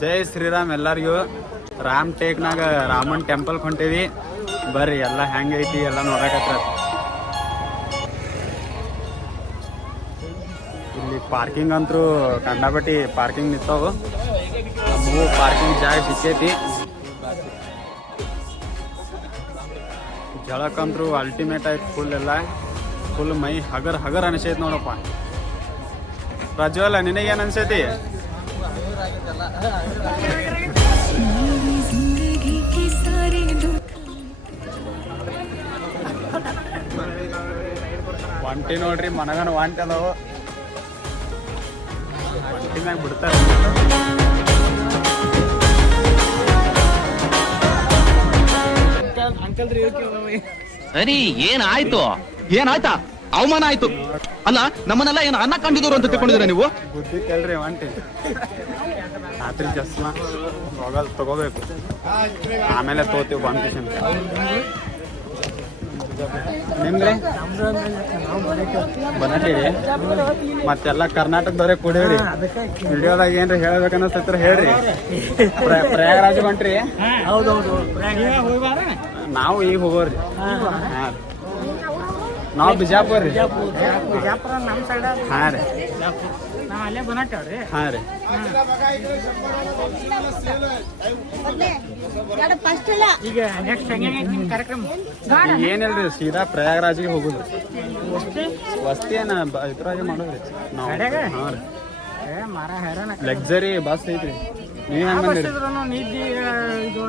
ಜೈ ಶ್ರೀರಾಮ್ ಎಲ್ಲರಿಗೂ. ರಾಮ್ ಟೇಕ್ನಾಗ ರಾಮನ್ ಟೆಂಪಲ್ ಹೊಂಟೀವಿ. ಬರ್ರಿ ಎಲ್ಲ ಹೆಂಗೈತಿ ಎಲ್ಲ ನೋಡಕತ್ರ. ಇಲ್ಲಿ ಪಾರ್ಕಿಂಗ್ ಅಂತೂ ಕಂಡಾಪಟ್ಟಿ ಪಾರ್ಕಿಂಗ್ ನಿಂತಾವು. ನಮಗೂ ಪಾರ್ಕಿಂಗ್ ಜಾಗ ಸಿಕ್ಕೈತಿ. ಜಳಕ್ಕಂತೂ ಅಲ್ಟಿಮೇಟ್ ಆಯ್ತು. ಫುಲ್ ಎಲ್ಲ ಫುಲ್ ಮೈ ಹಗರ್ ಹಗರ್ ಅನಿಸೈತಿ ನೋಡಪ್ಪ. ಪ್ರಜ್ವಲ ನಿನಗೇನು ಅನ್ಸೈತಿ? ಒಂಟಿ ನೋಡ್ರಿ, ಮನಗನ ವಾಂಟಿ ಅದಾವು. ಒಂಟಿ ಮ್ಯಾಗ ಬಿಡ್ತಾರೆ. ಸರಿ, ಏನಾಯ್ತು? ಏನಾಯ್ತಾ? ಅವಮಾನ ಆಯ್ತು ಅಲ್ಲ. ನಮ್ಮನ್ನೆಲ್ಲ ಏನು ಅನ್ನ ಕಂಡಿದ್ರು ಅಂತ ತಿಳ್ಕೊಂಡಿದ್ದೀರಾ ನೀವು? ಬುದ್ಧಿ ಕೇಳ್ರಿ ಒಂಟಿ. ರಾತ್ರಿ ಚಸ್ಮಾ ಹೋಗಲ್ ತಗೋಬೇಕು, ಆಮೇಲೆ ತಗೋತೀವಿ ಬಂದ್ ಕಿಶನ್. ನಿಮ್ರಿ ಬನ್ನಟ್ಟಿರಿ ಮತ್ತೆಲ್ಲ ಕರ್ನಾಟಕದವ್ರೆ ಕೂಡೇವ್ರಿ. ವಿಡಿಯೋದಾಗ ಏನ್ರಿ ಹೇಳ್ಬೇಕನ್ನೋಸ್ತ್ರ ಹೇಳ್ರಿ. ಪ್ರಯಾಗರಾಜ್ ಹೊಂಟ್ರಿ? ನಾವು ಈಗ ಹೋಗೋರಿ. ನಾವು ಬಿಜಾಪುರ ರೀ. ಹಾಂ ರೀ. ಹಾಂ ರೀ. ಏನಿಲ್ರಿ, ಸೀದಾ ಪ್ರಯಾಗರಾಜ್ಗೆ ಹೋಗುದು. ವಸ್ತಿ ಏನ ಇದ್ರಾಗೆ ಮಾಡೋದ್ರಿ ನಾವು. ಹಾಂ ರೀ. ಲಕ್ಸರಿ ಬಸ್ ಐತ್ರಿ. ನೀವ್ ಹೆಂಗ್ ಬಂದಿರಿ?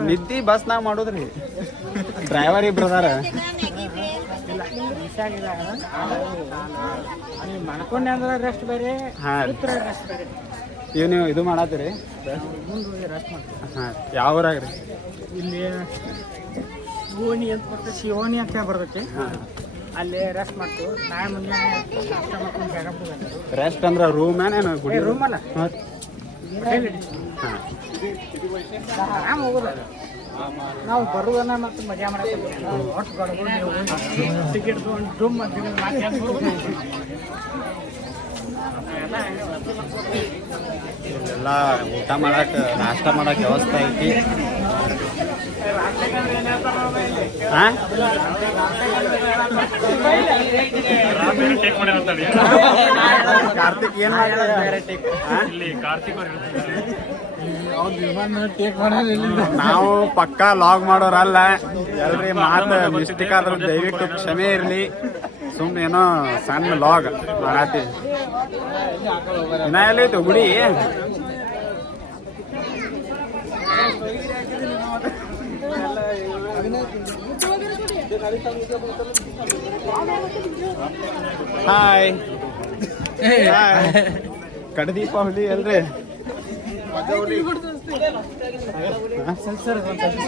ನಿದ್ದಿ ಬಸ್ನಾಗ ಮಾಡೋದ್ರಿ. ಡ್ರೈವರ್ ಇಬ್ರು ಅದಾರ. ನೀವು ಇದು ಮಾಡತ್ತೀರಿ? ಹಾಂ. ಯಾವ ಊರಾಗ್ರಿ? ಇಲ್ಲಿ ಓಣಿ ಅಂತ ಬರ್ತೈತಿ, ಶಿವೋಣಿ ಅಂತ ಬರ್ತೈತಿ. ಅಲ್ಲಿ ರೆಸ್ಟ್ ಮಾಡ್ತೀವಿ. ನಾಳೆ ಮುಂಜಾನೆ ನಾಷ್ಟ ಮಾಡ್ಕೊಂಡು ಜಾಗ ಹೋಗ್ಬೇಕು. ರೆಸ್ಟ್ ಅಂದ್ರೆ ರೂಮ್ ಏನೇನು? ಗುಡಿ ರೂಮ್ ಅಲ್ಲ, ಆರಾಮ್ ಹೋಗೋದು. ನಾವು ಬರುದನ್ನ ಮತ್ತು ಮಜಾ ಮಾಡಕ್ಕೆ ಒಟ್ಟು ಟಿಕೆಟ್ ತೊಗೊಂಡು ರೂಮ್ ಮಾಡ್ತೀವಿ. ಇಲ್ಲೆಲ್ಲ ಊಟ ಮಾಡಕ್ ನಾಷ್ಟ ಮಾಡಕ್ ವ್ಯವಸ್ಥೆ ಐತಿ. ಕಾರ್ತಿಕ್ ಏನ್ ನಾವು ಪಕ್ಕಾ ಲಾಗ್ ಮಾಡೋರಲ್ಲ. ಎಲ್ರಿ ಮಾತು ಮಿಸ್ಟೇಕ್ ಆದ್ರೂ ದಯವಿಟ್ಟು ಕ್ಷಮೆ ಇರ್ಲಿ. ಸುಮ್ಮನೆ ಏನೋ ಸಣ್ಣ ಲಾಗ್ ಮಾಡತ್ತೀವಿ. ಇನ್ನ ಎಲ್ಲೈತು ಗುಡಿ? ಹಾಯ್. ಕಡದೀಪಾವಳಿ ಅಲ್ರಿ?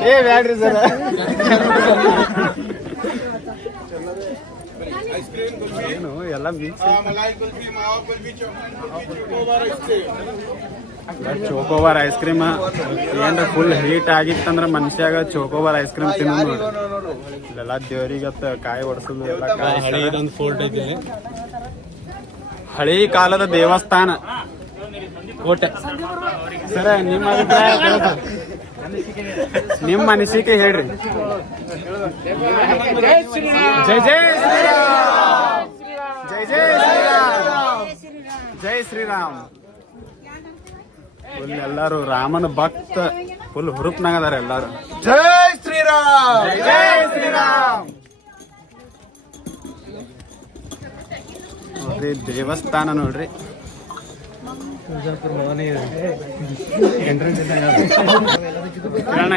ಏ ಬ್ಯಾಡ್ರಿ ಸರ್. ಏನು ಎಲ್ಲ ಮಿಕ್ಸ್. ಚೋಕೋಬಾರ್ ಐಸ್ ಕ್ರೀಮ್ ಏನ್ರ ಫುಲ್ ಹೀಟ್ ಆಗಿತ್ತಂದ್ರ ಮನುಷ್ಯಾಗ ಚೋಕೋಬಾರ್ ಐಸ್ ಕ್ರೀಮ್ ತಿನ್ನೋದು. ಇಲ್ಲೆಲ್ಲ ದೇವ್ರಿಗತ್ತ ಕಾಯಿ ಹೊಡ್ಸೋದು ಎಲ್ಲ. ಹಳೆದೊಂದು ಫೋರ್ಟ್ ಐತಿ, ಹಳಿ ಕಾಲದ ದೇವಸ್ಥಾನ ಕೋಟೆ. ಸರ ನಿಮ್ಮ ಅಭಿಪ್ರಾಯ, ನಿಮ್ಮ ಅನಿಸಿಕೆ ಹೇಳ್ರಿ. ಜೈ ಜೈ ಶ್ರೀರಾಮ್, ಜೈ ಜೈ ಶ್ರೀರಾಮ್, ಜೈ ಶ್ರೀರಾಮ್. ಫುಲ್ ಎಲ್ಲಾರು ರಾಮನ ಭಕ್ತ ಫುಲ್ ಹುರುಪ್ನಾಗದಾರ ಎಲ್ಲಾರು. ಜೈ ಶ್ರೀರಾಮ್, ಜೈ ಶ್ರೀರಾಮ್. ನೋಡ್ರಿ ದೇವಸ್ಥಾನ ನೋಡ್ರಿ.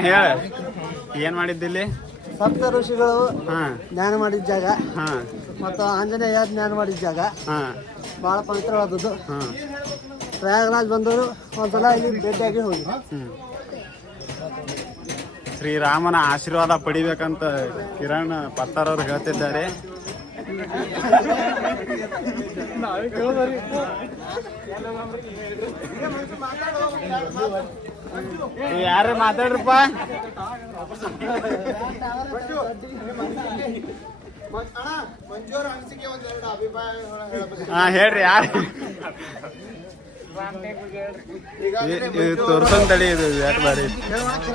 ಹೇಳ ಏನ್ ಮಾಡಿದ್ದಿಲ್ಲಿ? ಸಪ್ತ ಋಷಿಗಳು ಜ್ಞಾನ ಮಾಡಿದ ಜಾಗ, ಮತ್ತು ಆಂಜನೇಯ ಜ್ಞಾನ ಮಾಡಿದ ಜಾಗ. ಬಹಳ ಪವಿತ್ರವಾದದ್ದು. ಪ್ರಯಾಗರಾಜ್ ಬಂದವರು ಒಂದ್ಸಲ ಇಲ್ಲಿ ಭೇಟಿಯಾಗಿ ಹೋಗಿ ಶ್ರೀರಾಮನ ಆಶೀರ್ವಾದ ಪಡಿಬೇಕಂತ ಕಿರಣ್ ಪತ್ತಾರ್ ಅವರು ಹೇಳ್ತಿದ್ದಾರೆ. ಯಾರು ಮಾತಾಡ್ರಪ್ಪ? ಹಾ ಹೇಳ್ರಿ. ಯಾರು ತೋರ್ಸೊಂದ್ ತಡಿ ಇದು ಯಾಕೆ ಭಾರಿ ಐತಿ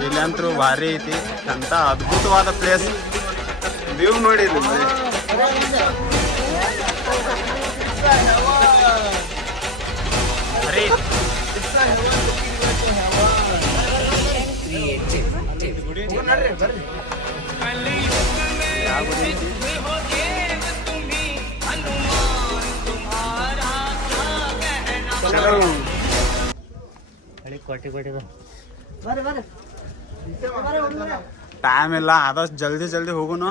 ಇಲ್ಲಂತರೂ ಭಾರಿ ಐತಿ ಅಂತ ಅದ್ಭುತವಾದ ಪ್ಲೇಸ್ ವ್ಯೂ ನೋಡಿ ಇದು ಭಾರಿ ಯಾವ ಗುಡಿ ಐತಿ? ಚಲೋ. ಟೈಮ್ ಇಲ್ಲ ಆದಷ್ಟು ಜಲ್ದಿ ಜಲ್ದಿ ಹೋಗುನು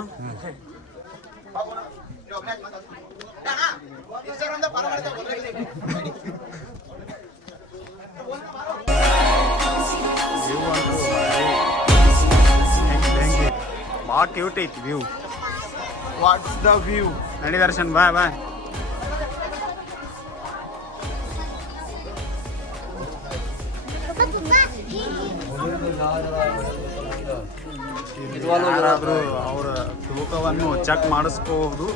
ಭಾಳ ಕ್ಯೂಟ್ ಐತಿ ವ್ಯೂ ವಾಟ್ಸ್ ದ ವ್ಯೂ ನಡಿ ದರ್ಶನ್ ಬಾಯ್ ಬಾಯ್ ಯಾರಾದ್ರೂ ಅವರ ತೂಕವನ್ನು ಚೆಕ್ ಮಾಡಿಸ್ಕೋಬಹುದು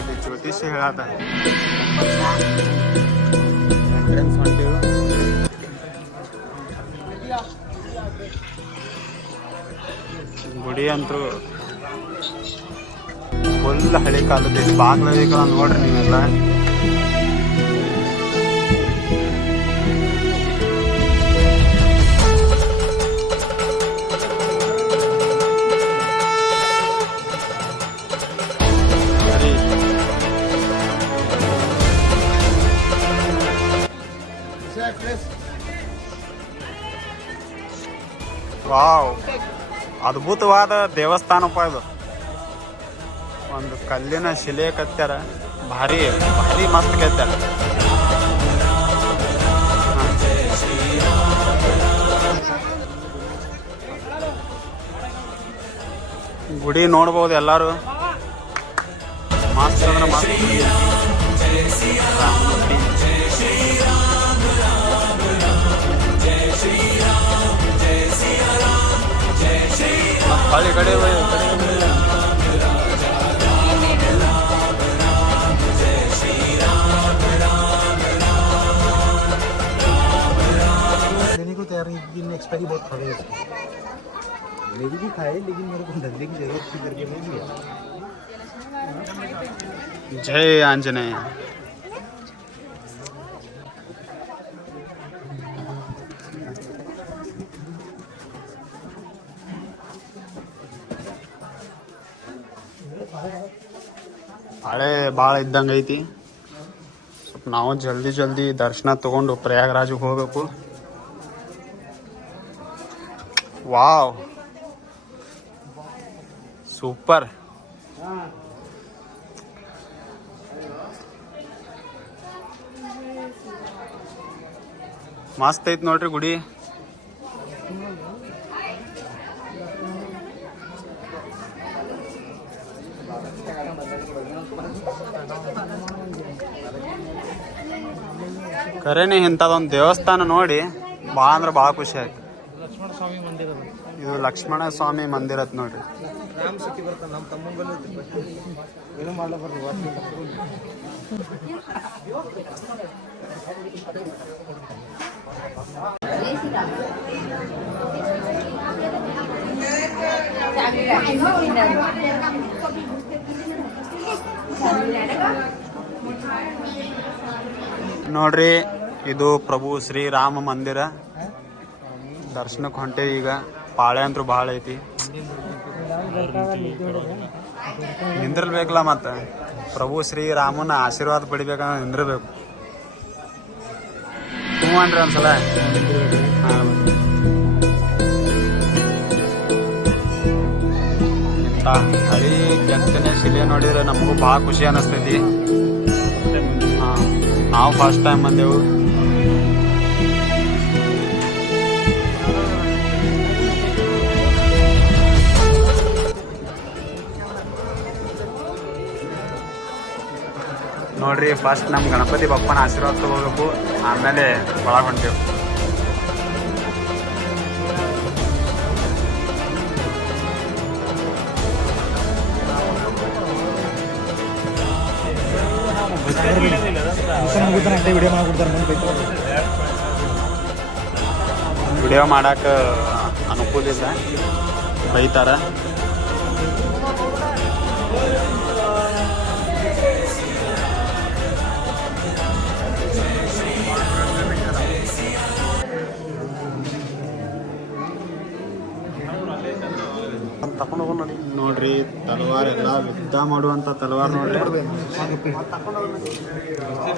ಇಲ್ಲಿ ಜ್ಯೋತಿಷ್ಯ ಹೇಳತ್ತ ಎಂಟ್ರೆನ್ಸ್ ಹೊಂಟಿವು ಗುಡಿ ಅಂತೂ ಫುಲ್ ಹಳಿ ಕಾಲದ ಬಾಗ್ಲ ನೋಡ್ರಿ ನೀವೆಲ್ಲ ವಾವ್ ಅದ್ಭುತವಾದ ದೇವಸ್ಥಾನಪ್ಪ ಇದು ಒಂದು ಕಲ್ಲಿನ ಶಿಲೆ ಕತ್ಯಾರ ಭಾರಿ ಭಾರಿ ಮಸ್ತ್ ಕೆತ್ತಾರ ಗುಡಿ ನೋಡ್ಬೋದು ಎಲ್ಲಾರು ಮಸ್ತ್ ಅಂದ್ರೆ ಮಸ್ತ್ ರಾಮಮೂರ್ತಿ. ಕಡೆ लेने को तैयार नहीं क्योंकि एक्सपायरी बहुत खड़े है मेरी भी खाए लेकिन मेरे को धंधे की जरूरत थी करके नहीं लिया जय आंजनेय ಹಳೆ ಭಾಳ ಇದ್ದಂಗೆ ಐತಿ ಸ್ವಲ್ಪ ನಾವು ಜಲ್ದಿ ಜಲ್ದಿ ದರ್ಶನ ತಗೊಂಡು ಪ್ರಯಾಗರಾಜ್ಗೆ ಹೋಗ್ಬೇಕು ವಾವ್ ಸೂಪರ್ ಮಸ್ತ್ ಐತಿ ನೋಡ್ರಿ ಗುಡಿ ಖರೇನೆ ಇಂಥದೊಂದು ದೇವಸ್ಥಾನ ನೋಡಿ ಭಾಳ ಅಂದ್ರೆ ಭಾಳ ಖುಷಿ ಆಯ್ತು ಇದು ಲಕ್ಷ್ಮಣ ಸ್ವಾಮಿ ಮಂದಿರ ಐತ್ ನೋಡ್ರಿ ರಾಮ ಸತಿ ಬರ್ತಾನೆ ನಮ್ಮ ತಮ್ಮಂಗಲ್ಲೂ ಏನೋ ಮಾಡ್ಲ ಬರ್ರಿ ನೋಡ್ರಿ ಇದು ಪ್ರಭು ಶ್ರೀರಾಮ ಮಂದಿರ ದರ್ಶನಕ್ಕೆ ಹೊಂಟೆ ಈಗ ಪಾಳೆ ಅಂತೂ ಭಾಳ ಐತಿ ನಿಂದಿರ್ಬೇಕಲ್ಲ ಮತ್ತೆ ಪ್ರಭು ಶ್ರೀರಾಮನ ಆಶೀರ್ವಾದ ಪಡಿಬೇಕಂದ್ರೆ ನಿಂದಿರ್ಬೇಕು ಹ್ಞೂ ಅನ್ರಿ ಒಂದ್ಸಲ ಇಂಥ ಹಳಿ ಕೆತ್ತನೆ ಶಿಲೆ ನೋಡಿದ್ರೆ ನಮಗೂ ಭಾಳ ಖುಷಿ ಅನ್ನಿಸ್ತೈತಿ ನಾವು ಫಸ್ಟ್ ಟೈಮ್ ಬಂದೆವು ನೋಡ್ರಿ ಫಸ್ಟ್ ನಮ್ಮ ಗಣಪತಿ ಬಪ್ಪನ ಆಶೀರ್ವಾದ ತಗೋಬೇಕು, ಆಮೇಲೆ ಒಳಗೆ ಹೊಂಟೇವು. ವಿಡಿಯೋ ಮಾಡಾಕ ಅನುಕೂಲ ಇಲ್ಲ, ಬೈತಾರ. ನೋಡ್ರಿ ತಲವಾರ್ ಎಲ್ಲ ಯುದ್ಧ ಮಾಡುವಂತ ತಲವಾರ್ ನೋಡ್ರಿ,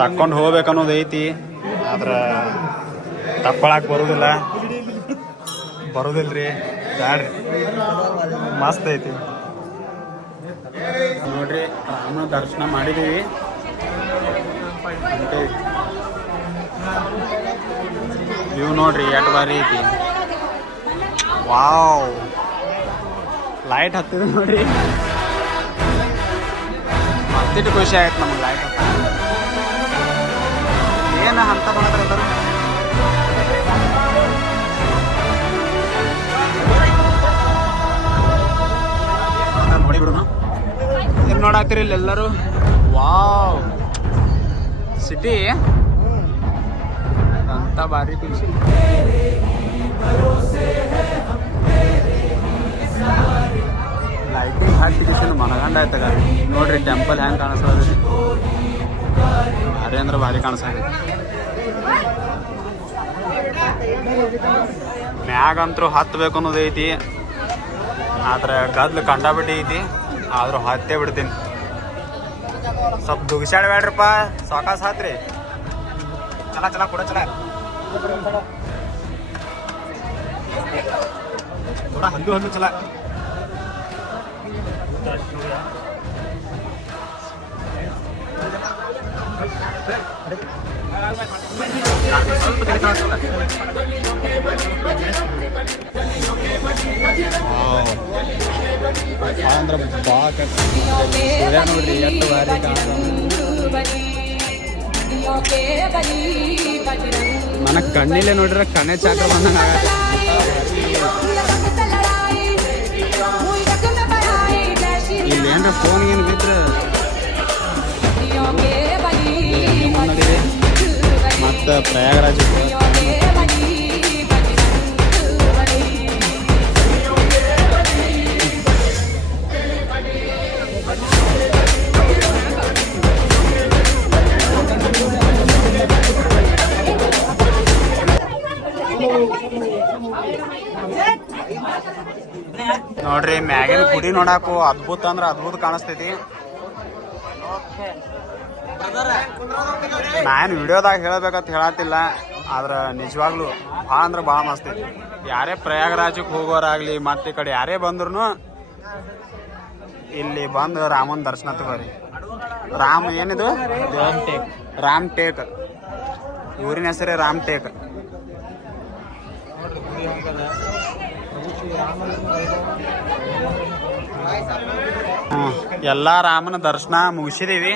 ತಕ್ಕೊಂಡು ಹೋಗ್ಬೇಕನ್ನೋದು ಐತಿ. ಆದ್ರ ತಕ್ಕೊಳಕ್ ಬರುದಿಲ್ರಿ, ಬ್ಯಾಡ್ರಿ. ಮಸ್ತ್ ಐತಿ ನೋಡ್ರಿ. ರಾಮನ ದರ್ಶನ ಮಾಡಿದೀವಿ. ವ್ಯೂ ನೋಡ್ರಿ ಎಷ್ಟು ಬಾರಿ ಐತಿ. ವಾವ್, ಲೈಟ್ ಹತ್ತಿದೆ ನೋಡ್ರಿ. ಮತ್ತಿಟ್ಟು ಖುಷಿ ಆಯ್ತು ನಮ್ಗೆ ಲೈಟ್ ಹತ್ತ. ಏನು ಅಂತ ಮಾಡಿದ್ರೆ ಎಲ್ಲರೂ ನೋಡಿಬಿಡೋಣ. ಏನು ನೋಡಾಕ್ತಿರಿ ಇಲ್ಲಿ ಎಲ್ಲರೂ? ವಾವ್, ಸಿಟಿ ಅಂತ ಭಾರಿ ಖುಷಿ. ಲೈಟಿಂಗ್ ಹಾಕ್ತಿದ್ದು ಮನಗಂಡ ಆಯ್ತಾಗ ನೋಡ್ರಿ. ಟೆಂಪಲ್ ಹೆಂಗೆ ಕಾಣಿಸ್ತದೆ, ಭಾರಿ ಅಂದ್ರೆ ಭಾರಿ ಕಾಣಿಸ್ತದೆ. ಮ್ಯಾಗಂತರೂ ಹತ್ತಬೇಕು ಅನ್ನೋದು ಐತಿ, ಆದ್ರೆ ಗದ್ಲು ಕಂಡಾಬಿಟ್ಟು ಐತಿ. ಆದ್ರೂ ಹತ್ತೇ ಬಿಡ್ತೀನಿ. ಸ್ವಲ್ಪ ದುಗಿಸಾಡ್ಬೇಡ್ರಪ್ಪ, ಸಾಕಾಸ್ ಹಾತ್ರಿ. ಚಲ ಕೂಡ ಚಲ ಕೂಡ ಹಲ್ಲು ಚಲ. ಅಂದ್ರೆ ನೋಡ್ರಿ ಎಷ್ಟು ಬಾರಿ ನನಗೆ ಕಣ್ಣಿಲ್ಲೇ ನೋಡ್ರೆ ಕಣ್ಣೆ ಚಾಕ್ರ ಬಂದಂಗ ಆಗತ್ತೆ. ಇಲ್ಲಿ ಏನ್ರ ಫೋನ್ ಏನು ಬಿದ್ರೆ ಮತ್ತು ಪ್ರಯಾಗರಾಜ್ ನೋಡ್ರಿ. ಮ್ಯಾಗಿನ ಗುಡಿ ನೋಡಾಕು ಅದ್ಭುತ ಅಂದ್ರೆ ಅದ್ಭುತ ಕಾಣಿಸ್ತೈತಿ. ನಾನು ವಿಡಿಯೋದಾಗ ಹೇಳ್ಬೇಕಂತ ಹೇಳತ್ತಿಲ್ಲ, ಆದ್ರೆ ನಿಜವಾಗ್ಲೂ ಭಾಳ ಅಂದ್ರೆ ಭಾಳ ಮಸ್ತ್ ಐತಿ. ಯಾರೇ ಪ್ರಯಾಗರಾಜಕ್ಕೆ ಹೋಗೋರಾಗ್ಲಿ ಮತ್ತೆ ಈ ಕಡೆ ಯಾರೇ ಬಂದ್ರು ಇಲ್ಲಿ ಬಂದು ರಾಮನ ದರ್ಶನ ತಗೋರಿ. ರಾಮ್ ಏನಿದು ರಾಮ್ ಟೇಕ್, ಊರಿನ ಹೆಸರೇ ರಾಮ್ ಟೇಕ್. ಎಲ್ಲ ರಾಮನ ದರ್ಶನ ಮುಗಿಸಿದೀವಿ.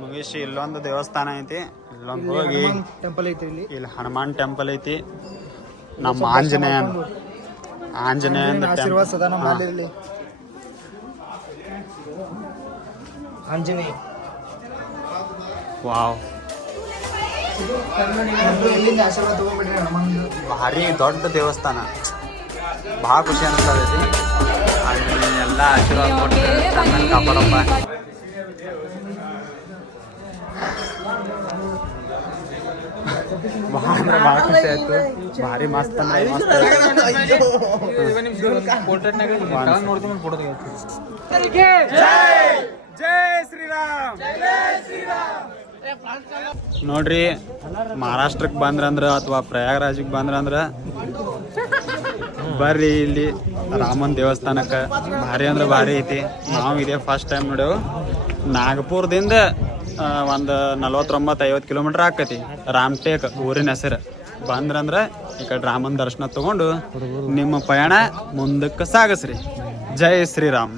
ಮುಗಿಸಿ ಇಲ್ಲೊಂದು ದೇವಸ್ಥಾನ ಐತಿ, ಇಲ್ಲೊಂದು ಹೋಗಿ ಟೆಂಪಲ್ ಐತಿ. ಇಲ್ಲಿ ಹನುಮಾನ್ ಟೆಂಪಲ್ ಐತಿ. ನಮ್ಮ ಆಂಜನೇಯನ್ ಆಶೀರ್ವಾದ ಸದಾ ನಮ್ಮ ಮಾಡಿರಲಿ. ಆಂಜನೇಯ ವಾವ್, ಆಶೀರ್ವಾದ ತಗೊಂಡ್ಬಿಡ್ರಿ. ಭಾರಿ ದೊಡ್ಡ ದೇವಸ್ಥಾನ, ಭಾಳ ಖುಷಿ ಅನಿಸ್ತೈತಿ. ಎಲ್ಲ ಆಶೀರ್ವಾದ ಕೊಟ್ಟರೆ ಕಣ್ಣಲ್ಲಿ ಕಾಪಾಡಪ್ಪ. ಭಾಳ ಅಂದ್ರೆ ಭಾಳ ಖುಷಿ ಆಯ್ತು. ಭಾರಿ ಮಸ್ತ್ ಅಂದ್ರೆ ಮಸ್ತ್. ಜೈ ಶ್ರೀರಾಮ್. ನೋಡ್ರಿ, ಮಹಾರಾಷ್ಟ್ರಕ್ಕೆ ಬಂದ್ರಂದ್ರ ಅಥವಾ ಪ್ರಯಾಗರಾಜಿಗೆ ಬಂದ್ರಂದ್ರ ಬರ್ರಿ ಇಲ್ಲಿ ರಾಮನ್ ದೇವಸ್ಥಾನಕ್ಕೆ. ಭಾರಿ ಅಂದ್ರೆ ಭಾರಿ ಐತಿ. ನಾವು ಇದೇ ಫಸ್ಟ್ ಟೈಮ್ ನೋಡೇವು. ನಾಗಪುರದಿಂದ ಒಂದು 49-50 ಕಿಲೋಮೀಟರ್ ಆಕತಿ ರಾಮಟೇಕ್ ಊರಿನ ಹೆಸರು. ಬಂದ್ರಂದ್ರ ಈ ಕಡೆ ರಾಮನ್ ದರ್ಶನ ತಗೊಂಡು ನಿಮ್ಮ ಪಯಣ ಮುಂದಕ್ಕೆ ಸಾಗಸ್ರಿ. ಜೈ ಶ್ರೀರಾಮ್.